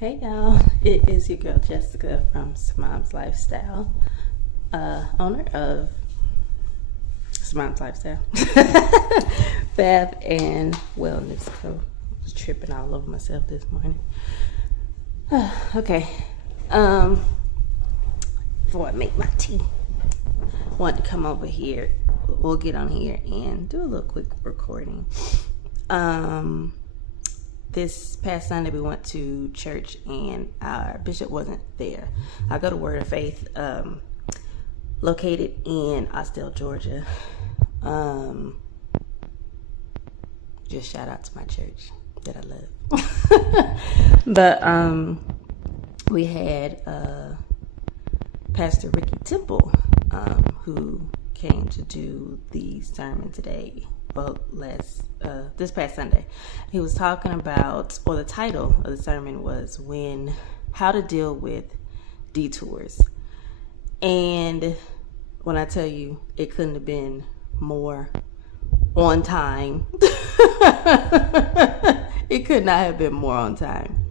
Hey y'all, it is your girl Jessica from Smom's Lifestyle, owner of Smom's Lifestyle, Bath and Wellness Co. I was tripping all over myself this morning. Okay, before I make my tea, I wanted to come over here. We'll get on here and do a little quick recording. This past Sunday we went to church and our bishop wasn't there. I go to Word of Faith, located in Austell, Georgia. Just shout out to my church that I love. But we had Pastor Ricky Temple, who came to do the sermon today. Well, this past Sunday, he was talking about, or the title of the sermon was how to deal with detours. And when I tell you, it couldn't have been more on time. It could not have been more on time.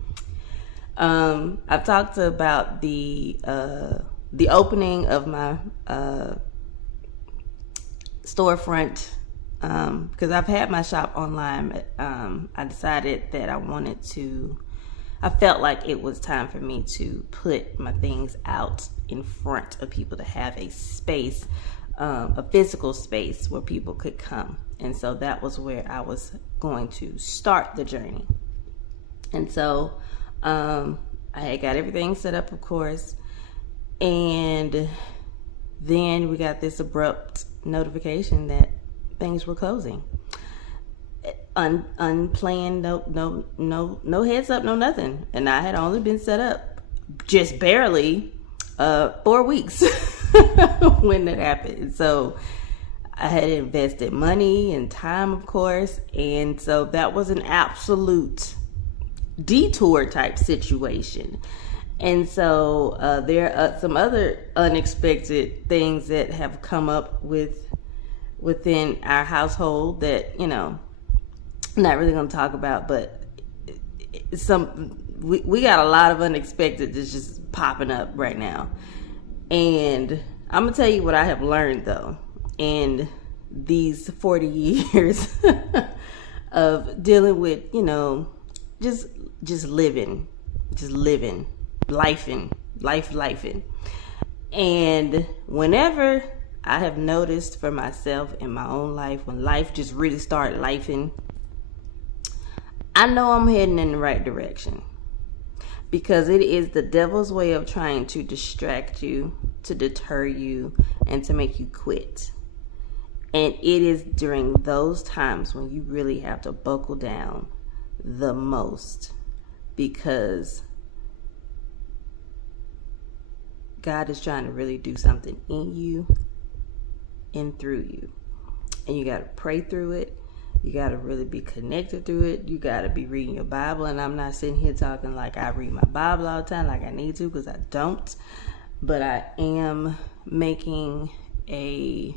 I've talked about the opening of my storefront. Because I've had my shop online, but I decided that I felt like it was time for me to put my things out in front of people, to have a space, a physical space where people could come. And so that was where I was going to start the journey. And so I had got everything set up, of course, and then we got this abrupt notification that things were closing. Unplanned, no heads up, no nothing. And I had only been set up just barely 4 weeks when that happened. So I had invested money and time, of course, and so that was an absolute detour type situation. And so there are some other unexpected things that have come up within our household that, I'm not really going to talk about, but we got a lot of unexpected that's just popping up right now. And I'm going to tell you what I have learned, though, in these 40 years of dealing with, just living, lifing. And whenever I have noticed for myself in my own life, when life just really started lifing, I know I'm heading in the right direction, because it is the devil's way of trying to distract you, to deter you, and to make you quit. And it is during those times when you really have to buckle down the most, because God is trying to really do something in you and through you. And you got to pray through it. You got to really be connected through it. You got to be reading your Bible. And I'm not sitting here talking like I read my Bible all the time like I need to, because I don't. But I am making a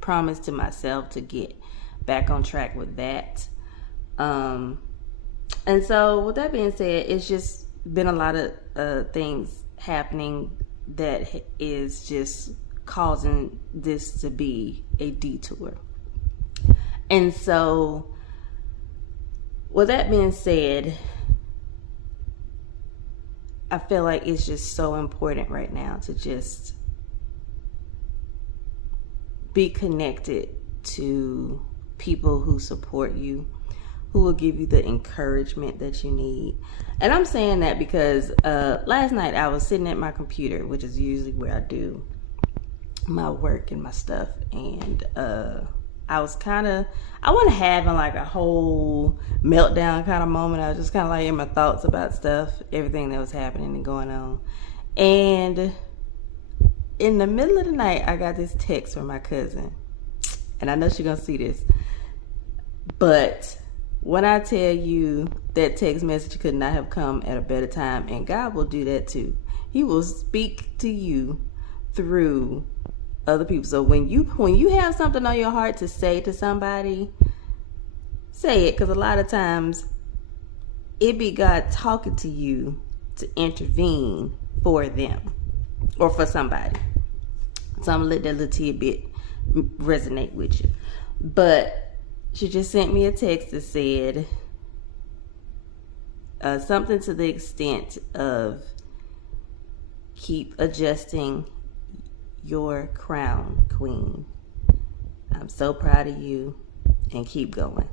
promise to myself to get back on track with that. And so with that being said, it's just been a lot of things happening that is just causing this to be a detour. And so with that being said, I feel like it's just so important right now to just be connected to people who support you, who will give you the encouragement that you need. And I'm saying that because last night I was sitting at my computer, which is usually where I do my work and my stuff, and I wasn't having like a whole meltdown kind of moment. I was just kind of like in my thoughts about stuff, everything that was happening and going on. And in the middle of the night, I got this text from my cousin, and I know she's gonna see this, but when I tell you that text message could not have come at a better time, and God will do that too. He will speak to you through other people. So when you have something on your heart to say to somebody, say it, because a lot of times it be God talking to you to intervene for them or for somebody. So I'm gonna let that little tidbit resonate with you. But she just sent me a text that said something to the extent of, keep adjusting your crown, queen. I'm so proud of you, and keep going.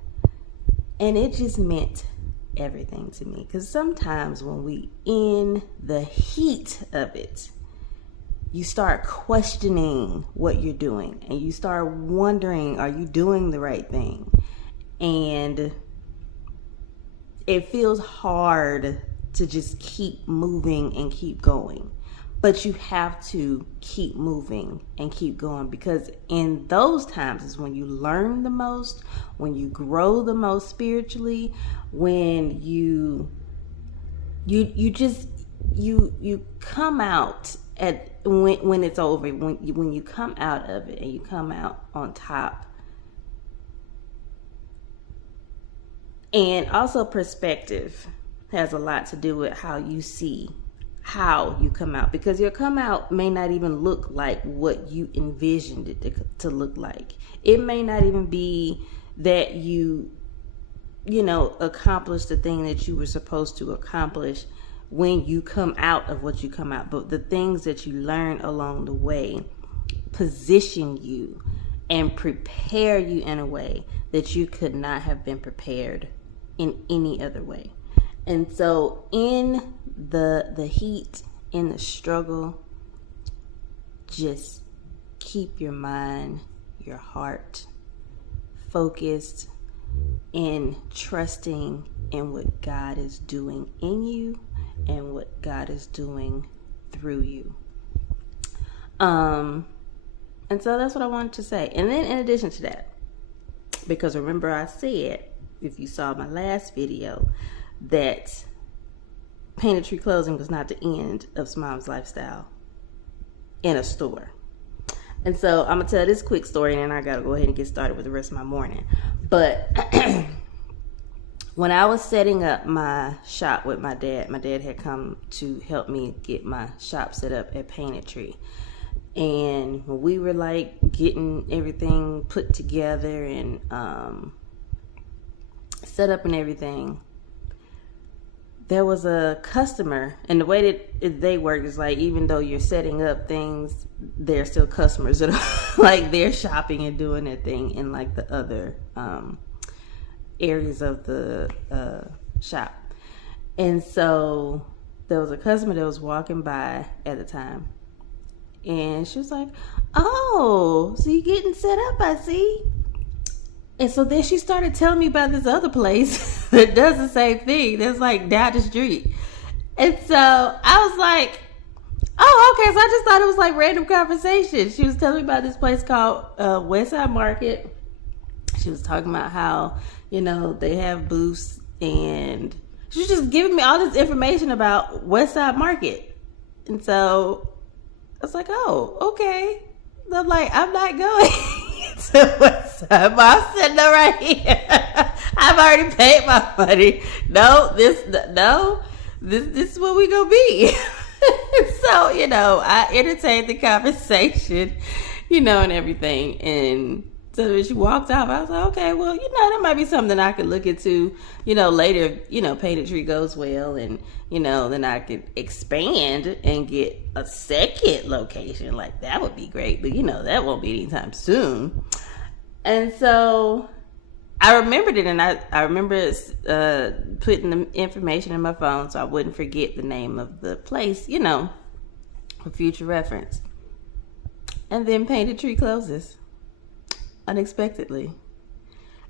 And it just meant everything to me, because sometimes when we in the heat of it, you start questioning what you're doing, and you start wondering, are you doing the right thing? And it feels hard to just keep moving and keep going. But you have to keep moving and keep going, because in those times is when you learn the most, when you grow the most spiritually, when you come out at when it's over, when you come out of it and you come out on top. And also perspective has a lot to do with how you see how you come out, because your come out may not even look like what you envisioned it to look like. It may not even be that you accomplish the thing that you were supposed to accomplish when you come out of what you come out, but the things that you learn along the way position you and prepare you in a way that you could not have been prepared in any other way. And so in the heat, in the struggle, just keep your mind, your heart focused in trusting in what God is doing in you and what God is doing through you. And so that's what I wanted to say. And then in addition to that, because remember I said, if you saw my last video, that Painted Tree closing was not the end of Smom's lifestyle in a store. And so I'm going to tell this quick story, and then I got to go ahead and get started with the rest of my morning. But when I was setting up my shop with my dad had come to help me get my shop set up at Painted Tree. And when we were like getting everything put together and set up and everything, there was a customer, and the way that they work is like, even though you're setting up things, there's still customers that are like, they're shopping and doing their thing in like the other areas of the shop. And so there was a customer that was walking by at the time, and she was like, "Oh, so you're getting set up, I see." And so then she started telling me about this other place that does the same thing. That's like down the street. And so I was like, oh, okay. So I just thought it was like random conversation. She was telling me about this place called Westside Market. She was talking about how, they have booths, and she was just giving me all this information about Westside Market. And so I was like, oh, okay. And I'm like, I'm not going to Westside. I'm sitting there right here. I've already paid my money. This is what we gonna be. So, I entertained the conversation, and everything. And so when she walked off, I was like, okay, well, that might be something I could look into, later, Painted Tree goes well, and, then I could expand and get a second location. Like, that would be great, but, that won't be anytime soon. And so I remembered it, and I remember putting the information in my phone so I wouldn't forget the name of the place, for future reference. And then Painted Tree closes unexpectedly.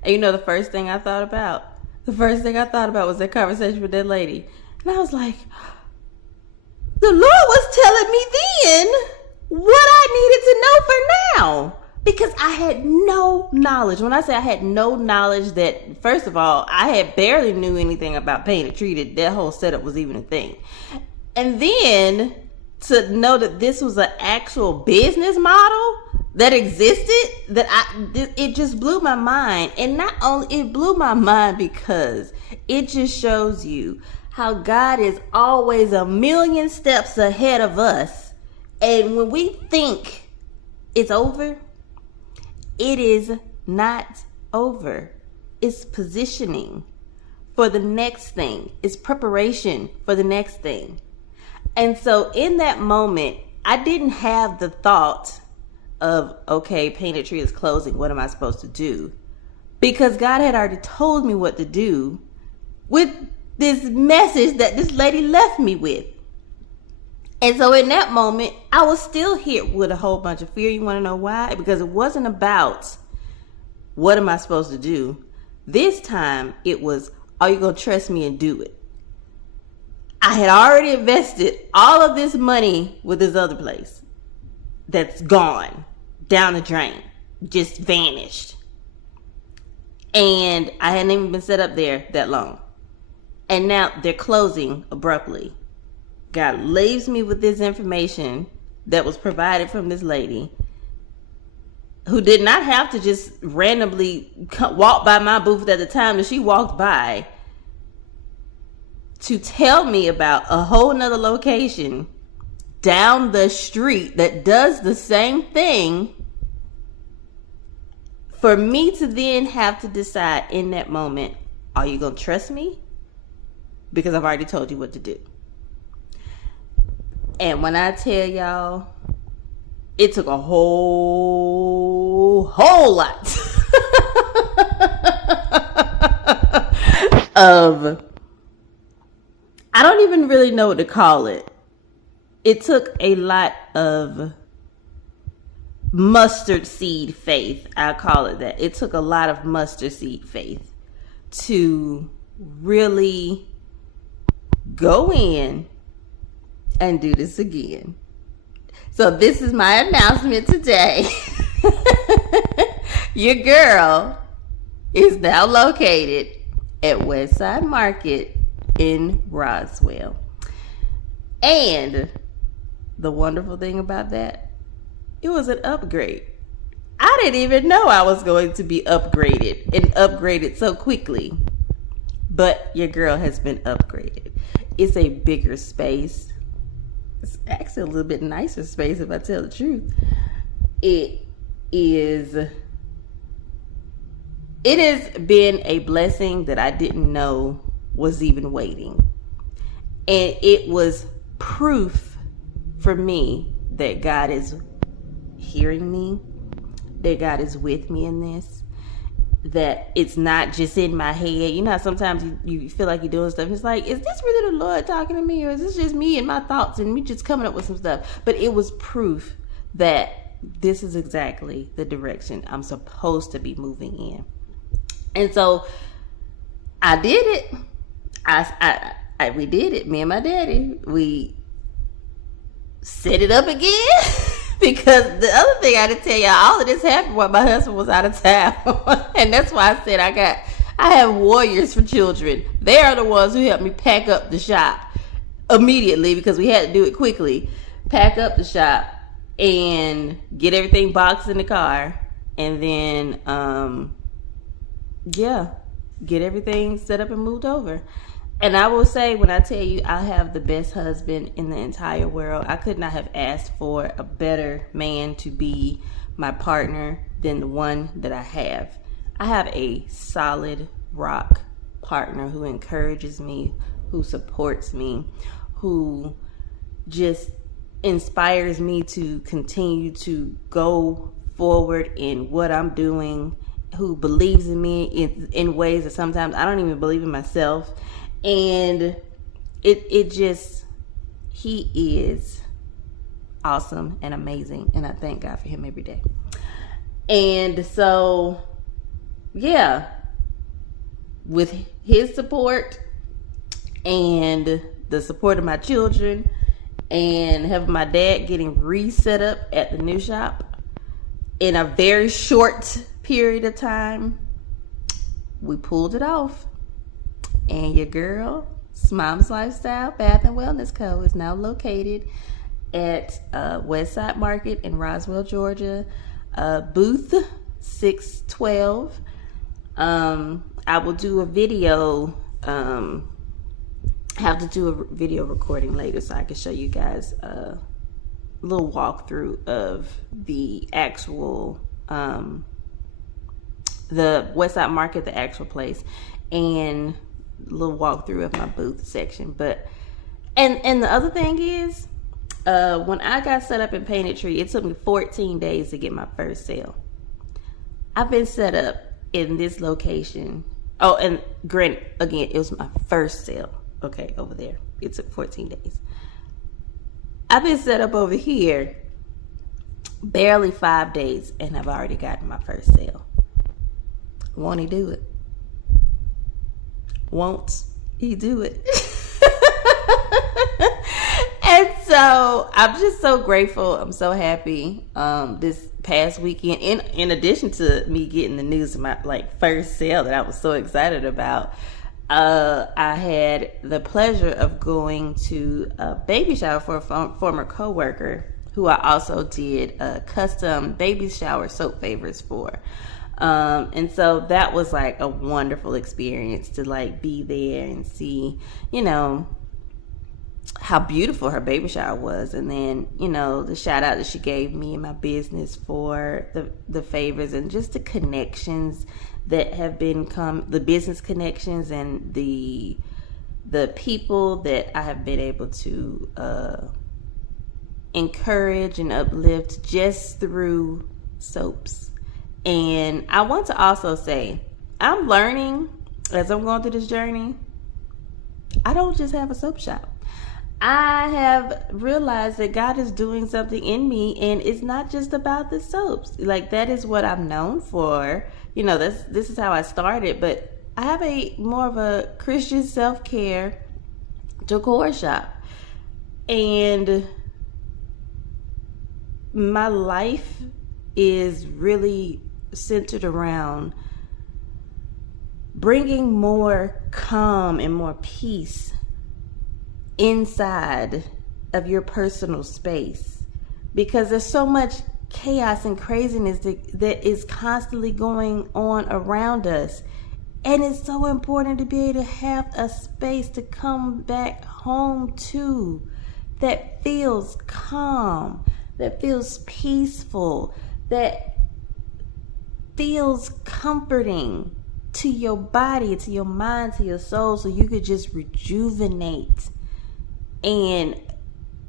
And the first thing I thought about was that conversation with that lady. And I was like, the Lord was telling me then what I needed to know for now. Because I had no knowledge. When I say I had no knowledge that, first of all, I had barely knew anything about Painted Tree, that whole setup was even a thing. And then to know that this was an actual business model, that existed it just blew my mind. And not only it blew my mind because it just shows you how God is always a million steps ahead of us. And when we think it's over, it is not over. It's positioning for the next thing. It's preparation for the next thing. And so in that moment, I didn't have the thought of, okay, Painted Tree is closing. What am I supposed to do? Because God had already told me what to do with this message that this lady left me with. And so in that moment, I was still hit with a whole bunch of fear. You want to know why? Because it wasn't about what am I supposed to do. This time it was, are you going to trust me and do it? I had already invested all of this money with this other place that's gone down the drain, just vanished. And I hadn't even been set up there that long. And now they're closing abruptly. God leaves me with this information that was provided from this lady who did not have to just randomly walk by my booth at the time that she walked by to tell me about a whole nother location down the street that does the same thing, for me to then have to decide in that moment, are you going to trust me? Because I've already told you what to do. And when I tell y'all, it took a whole lot of, I don't even really know what to call it. It took a lot of mustard seed faith. I'll call it that. It took a lot of mustard seed faith to really go in and do this again. So this is my announcement today. Your girl is now located at Westside Market in Roswell. And the wonderful thing about that, it was an upgrade. I didn't even know I was going to be upgraded and upgraded so quickly. But your girl has been upgraded. It's a bigger space. It's actually a little bit nicer space if I tell the truth. It has been a blessing that I didn't know was even waiting. And it was proof for me that God is hearing me, that God is with me in this, that it's not just in my head. You know how sometimes you feel like you're doing stuff. It's like, is this really the Lord talking to me, or is this just me and my thoughts and me just coming up with some stuff? But it was proof that this is exactly the direction I'm supposed to be moving in. And so I did it. We did it. Me and my daddy, we set it up again. Because the other thing I didn't tell y'all, all of this happened while my husband was out of town. And that's why I said I have warriors for children. They are the ones who helped me pack up the shop immediately, because we had to do it quickly. Pack up the shop and get everything boxed in the car. And then, get everything set up and moved over. And I will say, when I tell you I have the best husband in the entire world, I could not have asked for a better man to be my partner than the one that I have. I have a solid rock partner who encourages me, who supports me, who just inspires me to continue to go forward in what I'm doing, who believes in me in ways that sometimes I don't even believe in myself. And he is awesome and amazing. And I thank God for him every day. And so, yeah, with his support and the support of my children and having my dad getting reset up at the new shop in a very short period of time, we pulled it off. And your girl, Smom's Lifestyle Bath and Wellness Co. is now located at Westside Market in Roswell, Georgia. booth 612. I will do a video, have to do a video recording later so I can show you guys a little walkthrough of the actual, the Westside Market, the actual place, and a little walkthrough of my booth section. But, and the other thing is, when I got set up in Painted Tree, it took me 14 days to get my first sale. I've been set up in this location. Oh, and granted, again, it was my first sale. Okay, over there. It took 14 days. I've been set up over here barely 5 days, and I've already gotten my first sale. Won't he do it? Won't he do it? And so I'm just so grateful. I'm so happy. This past weekend, in addition to me getting the news of my first sale that I was so excited about, I had the pleasure of going to a baby shower for a former coworker who I also did a custom baby shower soap favors for. And so that was like a wonderful experience to be there and see, how beautiful her baby shower was. And then, the shout out that she gave me and my business for the favors, and just the connections that have the business connections and the people that I have been able to encourage and uplift just through soaps. And I want to also say, I'm learning as I'm going through this journey, I don't just have a soap shop. I have realized that God is doing something in me, and it's not just about the soaps. That is what I'm known for. This is how I started, but I have more of a Christian self-care decor shop. And my life is really centered around bringing more calm and more peace inside of your personal space, because there's so much chaos and craziness that is constantly going on around us, and it's so important to be able to have a space to come back home to that feels calm, that feels peaceful, that feels comforting to your body, to your mind, to your soul, so you could just rejuvenate. And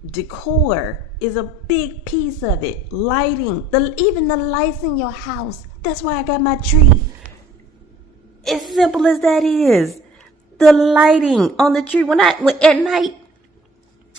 decor is a big piece of it. Lighting, even the lights in your house. That's why I got my tree. As simple as that is. The lighting on the tree. When at night,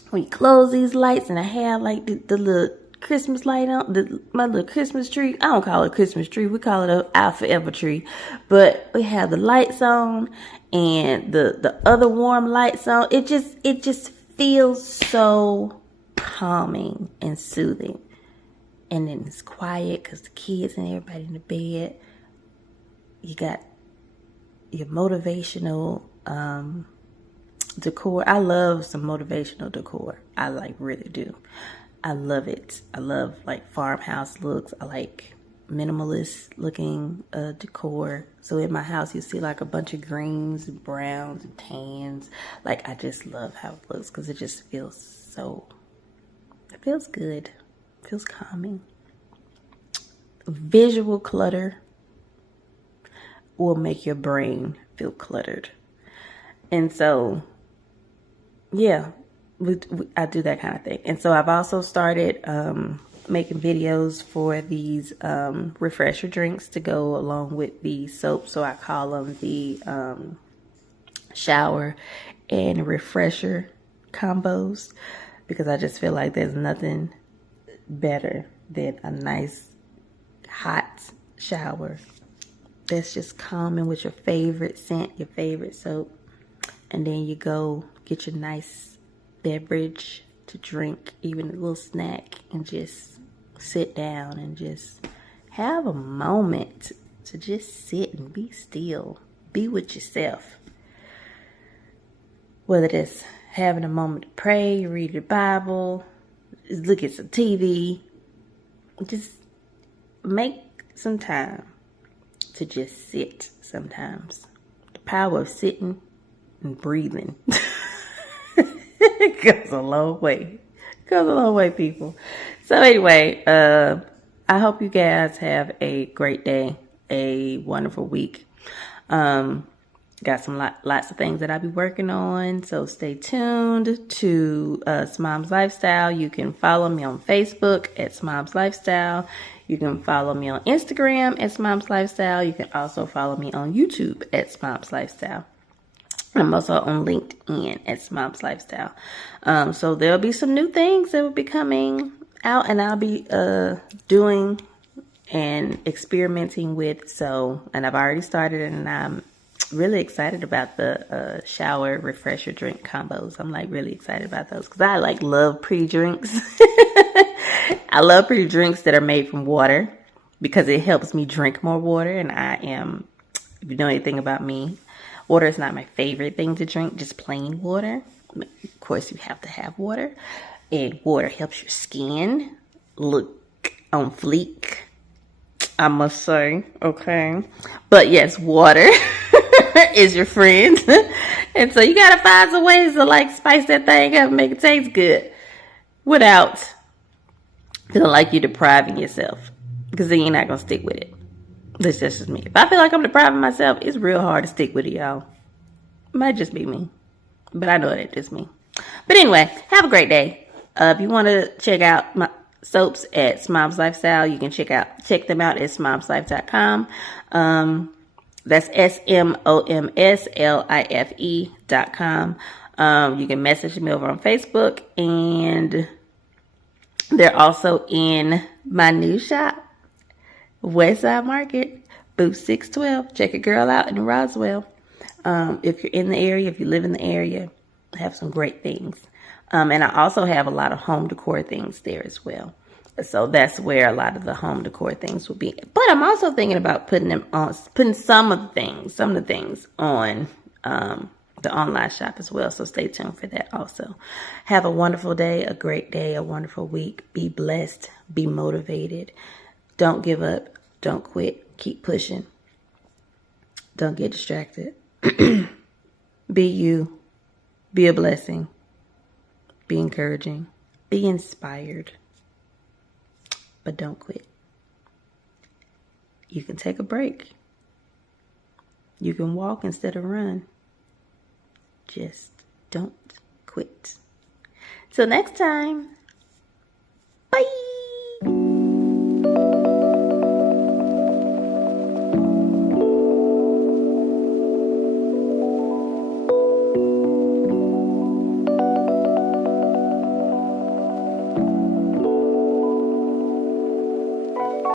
when you close these lights, and I have the little Christmas light on, my little Christmas tree. I don't call it a Christmas tree. We call it our forever tree. But we have the lights on and the other warm lights on. It just feels so calming and soothing. And then it's quiet because the kids and everybody in the bed. You got your motivational decor. I love some motivational decor. I really do. I love it. I love farmhouse looks. I like minimalist looking decor. So in my house, you see a bunch of greens and browns and tans. I just love how it looks, because it just feels it feels good. It feels calming. Visual clutter will make your brain feel cluttered. And so, yeah, I do that kind of thing. And so I've also started making videos for these refresher drinks to go along with the soap. So I call them the shower and refresher combos, because I just feel like there's nothing better than a nice hot shower that's just calming with your favorite scent, your favorite soap. And then you go get your nice beverage to drink, even a little snack, and just sit down and just have a moment to just sit and be still, be with yourself. Whether it's having a moment to pray, read your Bible, look at some TV, just make some time to just sit sometimes. The power of sitting and breathing. It goes a long way. It goes a long way, people. So anyway, I hope you guys have a great day, a wonderful week. Got some lots of things that I'll be working on, so stay tuned to Smom's Lifestyle. You can follow me on Facebook at Smom's Lifestyle. You can follow me on Instagram at Smom's Lifestyle. You can also follow me on YouTube at Smom's Lifestyle. I'm also on LinkedIn at Smom's Lifestyle. So there'll be some new things that will be coming out, and I'll be doing and experimenting with. And I've already started, and I'm really excited about the shower refresher drink combos. I'm like really excited about those because I love pretty drinks. I love pretty drinks that are made from water because it helps me drink more water. And if you know anything about me, water is not my favorite thing to drink, just plain water. Of course, you have to have water, and water helps your skin look on fleek, I must say. Okay, but yes, water is your friend. And so you gotta find some ways to spice that thing up and make it taste good without feeling like you're depriving yourself, because then you're not gonna stick with it. That's just me. If I feel like I'm depriving myself, it's real hard to stick with it, y'all. It might just be me, but I know it ain't just me. But anyway, have a great day. If you want to check out my soaps at Smom's Lifestyle, you can check them out at smomslife.com. That's SMOMSLIFE.com. You can message me over on Facebook, and they're also in my new shop, Westside Market, booth 612. Check a girl out in Roswell. If you're in the area, if you live in the area, I have some great things. And I also have a lot of home decor things there as well. So that's where a lot of the home decor things will be. But I'm also thinking about putting some of the things on the online shop as well. So stay tuned for that also. Have a wonderful day, a great day, a wonderful week. Be blessed, be motivated. Don't give up, don't quit, keep pushing. Don't get distracted. Be you, be a blessing, be encouraging, be inspired. But don't quit. You can take a break. You can walk instead of run. Just don't quit. Till next time.